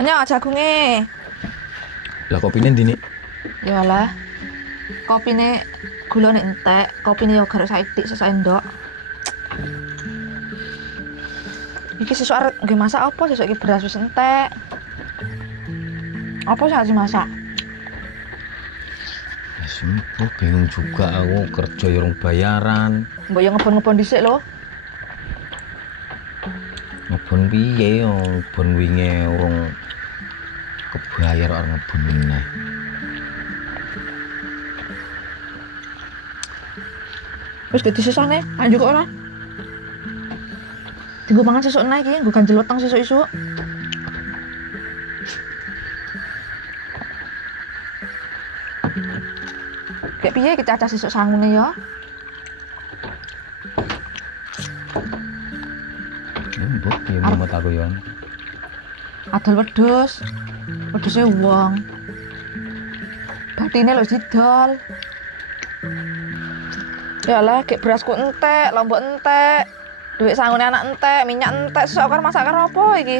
Nyok jagunge. Lah kopine ndi, Nik? Ya lah. Kopine gulane entek, kopine yo garek saithik sesendok. Iki sesuk arep nggih masak apa? Sesuk iki beras wis entek. Apa sih harus masak? Ya sumpah bingung juga aku kerja ya urung bayaran. Mbok yo ngebon-ngebon dhisik lho. Ngebon piye yo? Ngebon wingi urung kebayar orang ngebon meneh. Wis dadi sesane, anjuk kok ora? Tinggu mangan sesuk naik iki, nggo ganjel weteng sesuk isuk. Kayak piye kita cacah sesuk sangune ya? Mbok piye mumet aku yo. Adol wedhus. Wedhuse wong. Batine lho didol. Ya lah, kayak berasku entek, lombok entek. Duit sangune anak entek, minyak entek, sesuk kan masak karo apa iki?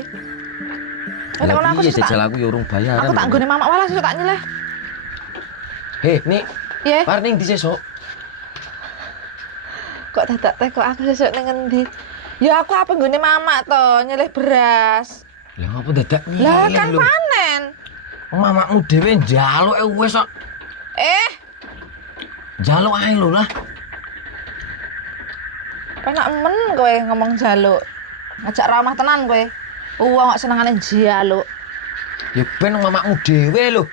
Nek ngono aku sesuk jajal aku ya urung bayaran. aku tak nggone mamak walah sesuk tak nyileh. Heh, Nik. Piye? Mari ning ndi sesuk? Kok dadak teh kok aku sesuk ning endi? Ya aku apa nggone mamak to, nyileh beras. Lah ngopo dadak nyileh? Lah kan panen. Mamakmu dhewe njaluk wis kok. Njaluk ae lho lah. Penak men kowe ngomong jaluk. Ngajak ramah tenan kowe. Wong kok senengane njaluk. Ya ben mamakmu dhewe lho.